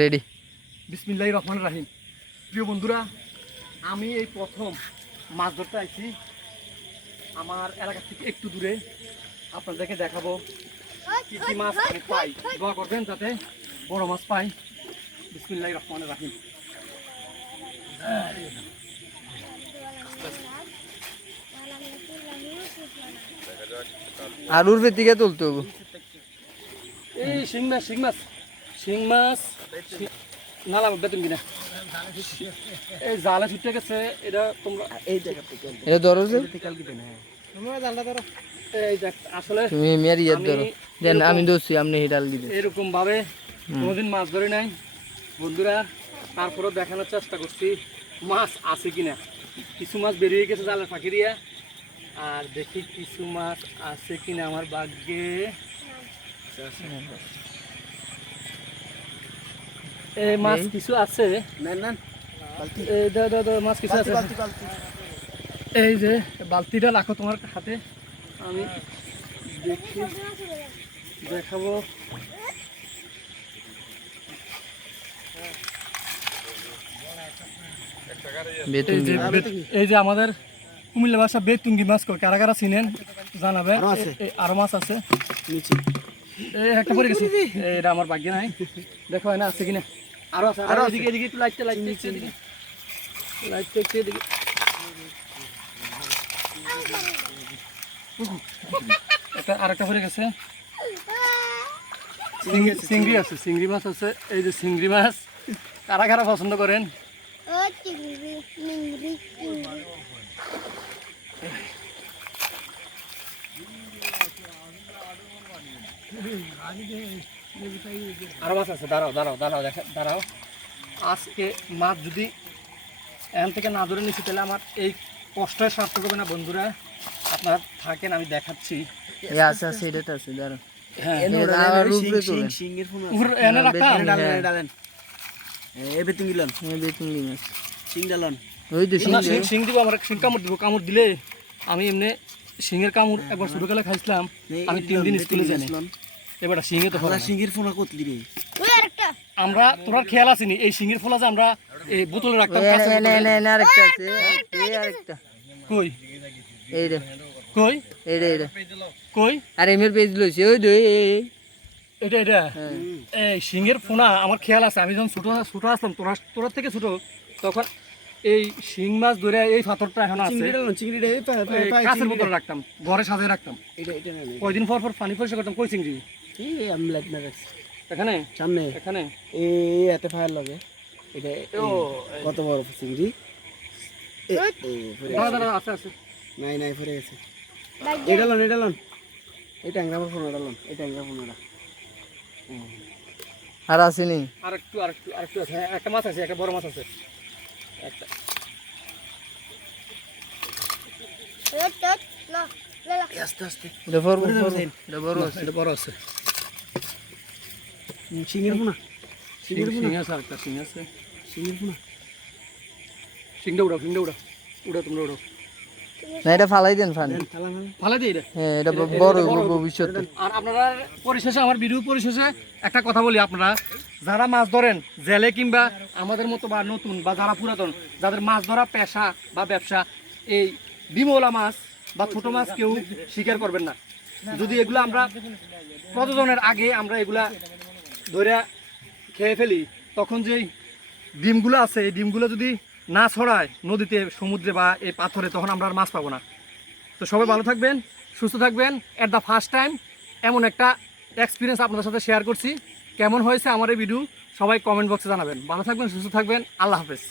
Ready. বিসমিল্লাহির রহমানির রহিম। প্রিয় বন্ধুরা, আমি এই প্রথম মাছ ধরতে আসছি আমার এলাকা থেকে একটু দূরে। আপনাদেরকে দেখাবো কি কি মাছ আমি পাই। দোয়া করবেন যাতে বড় মাছ পাই। বিসমিল্লাহির রহমানির রহিম। আলুর ভেতিকে তুলতে হবে। এই শিং মাছ নালা বেতন কিনা এই জালে ছুটে গেছে। এটা তোমরা এই জায়গা থেকে এটা ধরো যে তোমরা জালটা ধরো। এই দেখ আসলে তুমি মেয়ের ইয়ার ধরো দেন, আমি ধরছি আপনি হিডাল দিবেন। এরকম ভাবে কোনোদিন মাছ ধরে নাই বন্ধুরা, তারপরে দেখানোর চেষ্টা করছি মাছ আছে কিনা। কিছু মাছ বেরিয়ে গেছে জালের ফাঁকি দিয়া, আর দেখি কিছু মাছ আছে কিনা আমার ভাগ্যে। এই মাছ কিছু আছে, মাছ কিছু আছে। এই যে বালতিটা রাখো তোমার হাতে, আমি দেখি দেখাবো। এই যে আমাদের কুমিল্লা ভাষা বেতুঙ্গি মাছ কয়, কারা কারা চিনেন জানাবে। আরো মাছ আছে এই একটা পড়ে গেছে, এটা আমার ভাগ্যে নাই। দেখো না আছে কিনা, আরো আছে। আরো এদিকে এদিকে একটু লাইটটা এদিকে লাইটটা একটু এদিকে। আরেকটা পড়ে গেছে, চিংড়ি আছে, চিংড়ি মাছ আছে। এই যে চিংড়ি মাছ কারা কারা পছন্দ করেন। আরো মাছ আছে, দাঁড়াও দাঁড়াও দাঁড়াও দাঁড়াও। আজকে মাছ যদি এখান থেকে না ধরে নিচ্ছি তাহলে আমার এই কষ্টের সার্থক হবে না বন্ধুরা। আপনারা থাকেন, আমি দেখাচ্ছি। কামড় দিলে আমি এমনি সিংহের কামড় একবার ছোটবেলা খাইছিলাম, আমি 3 দিন স্কুলে যাইছিলাম। এবার সিংহে তো সিংহের ফোনা কতলি রে আমরা, তোর খেয়াল আসেনি এই সিংহের ফোলা যে আমরা এই বোতলে রাখতাম। কই এইটা কই এইটা কই আর এমএর পেজ লইছে ওই দুই এটা এটা এই সিংহের ফোনা আমার খেয়াল আছে। আমি যখন ছোট আসলাম, তোরা থেকে ছোট, তখন এই শিং মাছ ধরে এই পাথরটা এখন আছে, কাঁচের বোতলে রাখতাম, ঘরে সাজিয়ে রাখতাম। কয়দিন পর পর পানি পরিষ্কার করতাম। কই চিংড়ি এখানে সামনে, এখানে এত ফায়ার লাগে। এটা কত বড় চিংড়ি আছে আছে। নাই পড়ে গেছে। এটা লন এই ট্যাংরা ফোন এটা লন, এই ট্যাংরা ফোন এটা আর আসেনি। আরেকটু আছে, একটা মাছ আছে, একটা বড় মাছ আছে একটা। আস্তে আস্তে এটা বড় আছে সিংহের ফোনা, সিং আছে, আরেকটা সিং আছে, সিংহের ফোনা। সিংটা উড়াও তোমরা উড়াও। না এটা ফালাই দেন, ফালাই দিই। হ্যাঁ এটা বড় ভবিষ্যতে। আর আপনারা পরিশেষে, আমার ভিডিও পরিশেষে একটা কথা বলি, আপনারা যারা মাছ ধরেন জেলে কিংবা আমাদের মতো বা নতুন বা যারা পুরাতন, যাদের মাছ ধরা পেশা বা ব্যবসা, এই ডিমওয়ালা মাছ বা ছোট মাছ কেউ শিকার করবেন না। যদি এগুলো আমরা প্রজননের আগে আমরা এগুলা ধরে খেয়ে ফেলি, তখন যেই ডিমগুলো আছে এই ডিমগুলো যদি না ছড়ায় নদীতে, সমুদ্রে বা এই পাথরে, তখন আমরা আর মাছ পাবো না। তো সবাই ভালো থাকবেন, সুস্থ থাকবেন। এট দ্য ফার্স্ট টাইম এমন একটা এক্সপিরিয়েন্স আপনাদের সাথে শেয়ার করছি। কেমন হয়েছে আমার এই ভিডিও সবাই কমেন্ট বক্সে জানাবেন। ভালো থাকবেন, সুস্থ থাকবেন। আল্লাহ হাফেজ।